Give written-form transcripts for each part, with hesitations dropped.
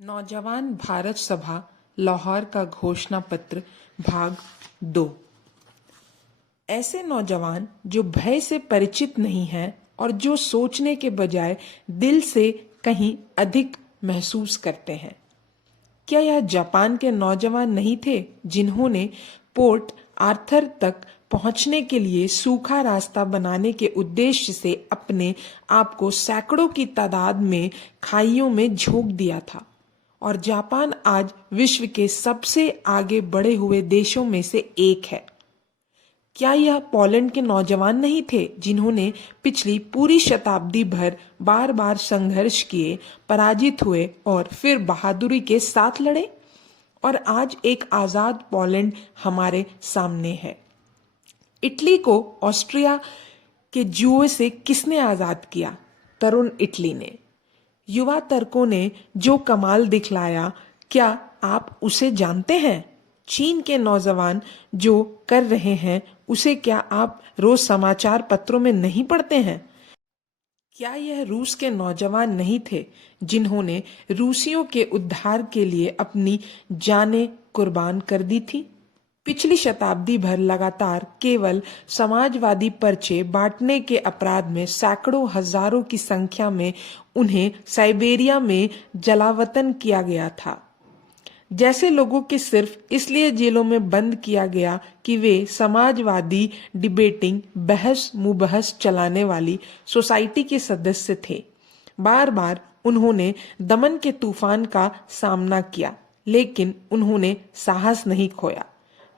नौजवान भारत सभा लाहौर का घोषणा पत्र भाग 2। ऐसे नौजवान जो भय से परिचित नहीं हैं और जो सोचने के बजाय दिल से कहीं अधिक महसूस करते हैं। क्या यह जापान के नौजवान नहीं थे जिन्होंने पोर्ट आर्थर तक पहुंचने के लिए सूखा रास्ता बनाने के उद्देश्य से अपने आप को सैकड़ों की तादाद में खाइयों में झोंक दिया था? और जापान आज विश्व के सबसे आगे बढ़े हुए देशों में से एक है। क्या यह पोलैंड के नौजवान नहीं थे जिन्होंने पिछली पूरी शताब्दी भर बार बार संघर्ष किए, पराजित हुए और फिर बहादुरी के साथ लड़े? और आज एक आजाद पोलैंड हमारे सामने है। इटली को ऑस्ट्रिया के जुए से किसने आजाद किया? तरुण इटली ने। युवा तर्कों ने जो कमाल दिखलाया, क्या आप उसे जानते हैं? चीन के नौजवान जो कर रहे हैं उसे क्या आप रोज समाचार पत्रों में नहीं पढ़ते हैं? क्या यह रूस के नौजवान नहीं थे जिन्होंने रूसियों के उद्धार के लिए अपनी जानें कुर्बान कर दी थी? पिछली शताब्दी भर लगातार केवल समाजवादी पर्चे बांटने के अपराध में सैकड़ों हजारों की संख्या में उन्हें साइबेरिया में जलावतन किया गया था। जैसे लोगों के सिर्फ इसलिए जेलों में बंद किया गया कि वे समाजवादी डिबेटिंग बहस मुबहस चलाने वाली सोसाइटी के सदस्य थे। बार बार उन्होंने दमन के तूफान का सामना किया, लेकिन उन्होंने साहस नहीं खोया।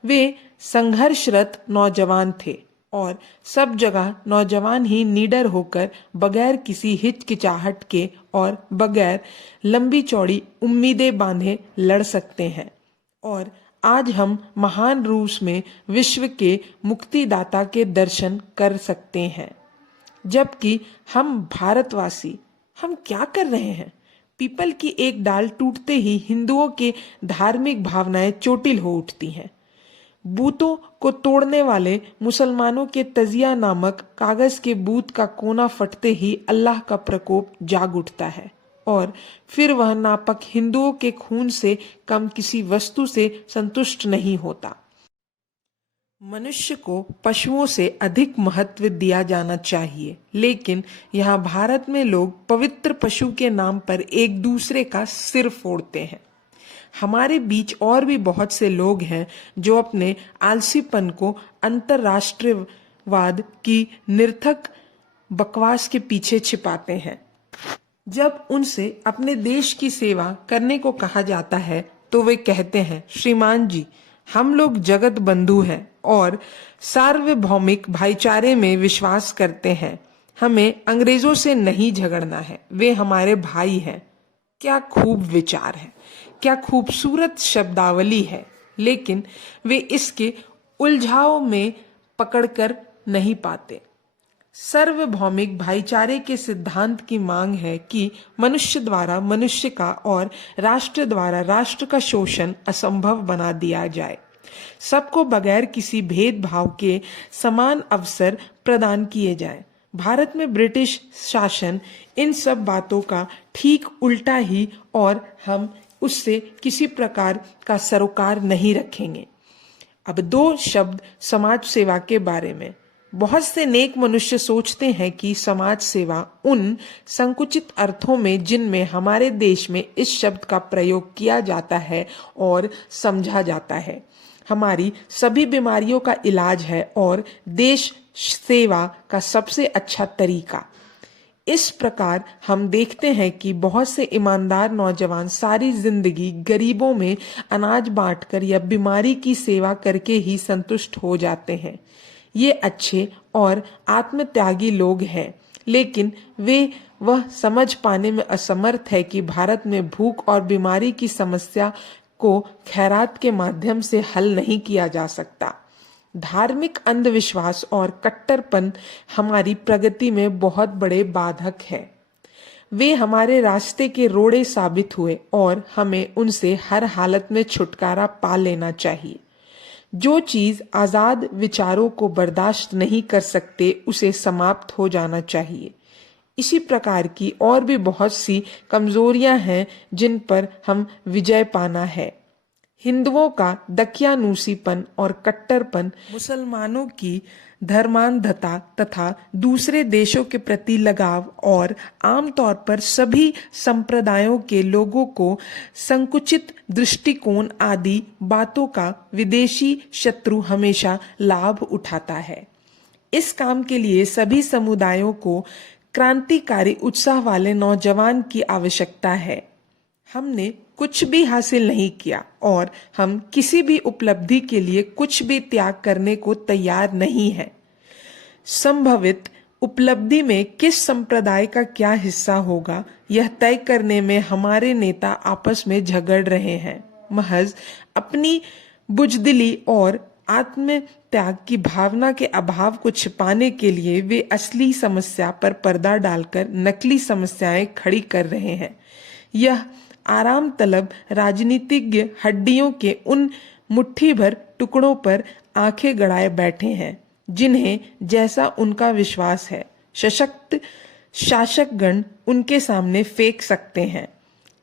वे संघर्षरत नौजवान थे और सब जगह नौजवान ही निडर होकर बगैर किसी हिचकिचाहट के और बगैर लंबी चौड़ी उम्मीदें बांधे लड़ सकते हैं। और आज हम महान रूस में विश्व के मुक्तिदाता के दर्शन कर सकते हैं, जबकि हम भारतवासी हम क्या कर रहे हैं? पीपल की एक डाल टूटते ही हिंदुओं के धार्मिक भावनाएं चोटिल हो उठती हैं। बूतों को तोड़ने वाले मुसलमानों के तजिया नामक कागज के बूत का कोना फटते ही अल्लाह का प्रकोप जाग उठता है और फिर वह नापक हिंदुओं के खून से कम किसी वस्तु से संतुष्ट नहीं होता। मनुष्य को पशुओं से अधिक महत्व दिया जाना चाहिए, लेकिन यहाँ भारत में लोग पवित्र पशु के नाम पर एक दूसरे का सिर फोड़ते हैं। हमारे बीच और भी बहुत से लोग हैं जो अपने आलसीपन को अंतर्राष्ट्रीयवाद की निरर्थक बकवास के पीछे छिपाते हैं। जब उनसे अपने देश की सेवा करने को कहा जाता है तो वे कहते हैं, श्रीमान जी, हम लोग जगत बंधु हैं और सार्वभौमिक भाईचारे में विश्वास करते हैं। हमें अंग्रेजों से नहीं झगड़ना है, वे हमारे भाई हैं। क्या खूब विचार है, क्या खूबसूरत शब्दावली है, लेकिन वे इसके उलझाव में पकड़कर नहीं पाते। सार्वभौमिक भाईचारे के सिद्धांत की मांग है कि मनुष्य द्वारा मनुष्य का और राष्ट्र द्वारा राष्ट्र का शोषण असंभव बना दिया जाए। सबको बगैर किसी भेदभाव के समान अवसर प्रदान किए जाएं। भारत में ब्रिटिश शासन इन सब बातों का ठीक उल्टा ही, और हम उससे किसी प्रकार का सरोकार नहीं रखेंगे। अब 2 शब्द समाज सेवा के बारे में। बहुत से नेक मनुष्य सोचते हैं कि समाज सेवा उन संकुचित अर्थों में जिनमें हमारे देश में इस शब्द का प्रयोग किया जाता है और समझा जाता है, हमारी सभी बीमारियों का इलाज है और देश सेवा का सबसे अच्छा तरीका। इस प्रकार हम देखते हैं कि बहुत से ईमानदार नौजवान सारी जिंदगी गरीबों में अनाज बांटकर या बीमारी की सेवा करके ही संतुष्ट हो जाते हैं। ये अच्छे और आत्मत्यागी लोग हैं, लेकिन वे वह समझ पाने में असमर्थ है कि भारत में भूख और बीमारी की समस्या को खैरात के माध्यम से हल नहीं किया जा सकता। धार्मिक अंधविश्वास और कट्टरपन हमारी प्रगति में बहुत बड़े बाधक है। वे हमारे रास्ते के रोड़े साबित हुए और हमें उनसे हर हालत में छुटकारा पा लेना चाहिए। जो चीज आजाद विचारों को बर्दाश्त नहीं कर सकते उसे समाप्त हो जाना चाहिए। इसी प्रकार की और भी बहुत सी कमजोरियां हैं जिन पर हम विजय पाना है। हिंदुओं का दकियानूसीपन और कट्टरपन, मुसलमानों की धर्मांधता तथा दूसरे देशों के प्रति लगाव और आमतौर पर सभी संप्रदायों के लोगों को संकुचित दृष्टिकोण आदि बातों का विदेशी शत्रु हमेशा लाभ उठाता है। इस काम के लिए सभी समुदायों को क्रांतिकारी उत्साह वाले नौजवान की आवश्यकता है। हमने कुछ भी हासिल नहीं किया और हम किसी भी उपलब्धि के लिए कुछ भी त्याग करने को तैयार नहीं हैं। संभवित उपलब्धि में किस संप्रदाय का क्या हिस्सा होगा, यह तय करने में हमारे नेता आपस में झगड़ रहे हैं। महज अपनी बुजदिली और आत्म त्याग की भावना के अभाव को छिपाने के लिए वे असली समस्या पर पर्दा डालकर नकली समस्याएं खड़ी कर रहे हैं। यह आराम तलब राजनीतिज्ञ हड्डियों के उन मुट्ठी भर टुकड़ों पर आंखें गड़ाए बैठे हैं जिन्हें जैसा उनका विश्वास है सशक्त शासकगण उनके सामने फेंक सकते हैं।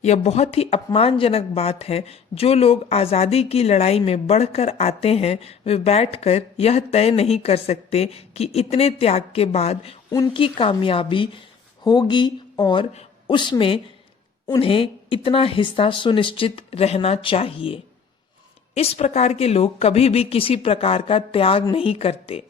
यह बहुत ही अपमानजनक बात है। जो लोग आज़ादी की लड़ाई में बढ़कर आते हैं वे बैठकर यह तय नहीं कर सकते कि इतने त्याग के बाद उनकी कामयाबी होगी और उसमें उन्हें इतना हिस्सा सुनिश्चित रहना चाहिए। इस प्रकार के लोग कभी भी किसी प्रकार का त्याग नहीं करते।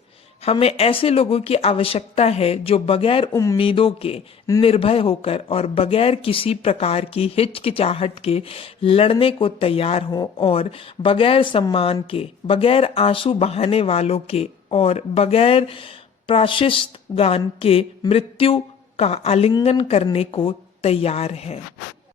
हमें ऐसे लोगों की आवश्यकता है जो बगैर उम्मीदों के निर्भय होकर और बगैर किसी प्रकार की हिचकिचाहट के लड़ने को तैयार हों और बगैर सम्मान के, बगैर आंसू बहाने वालों के और बगैर प्रायश्चित गान के मृत्यु का आलिंगन करने को तैयार है।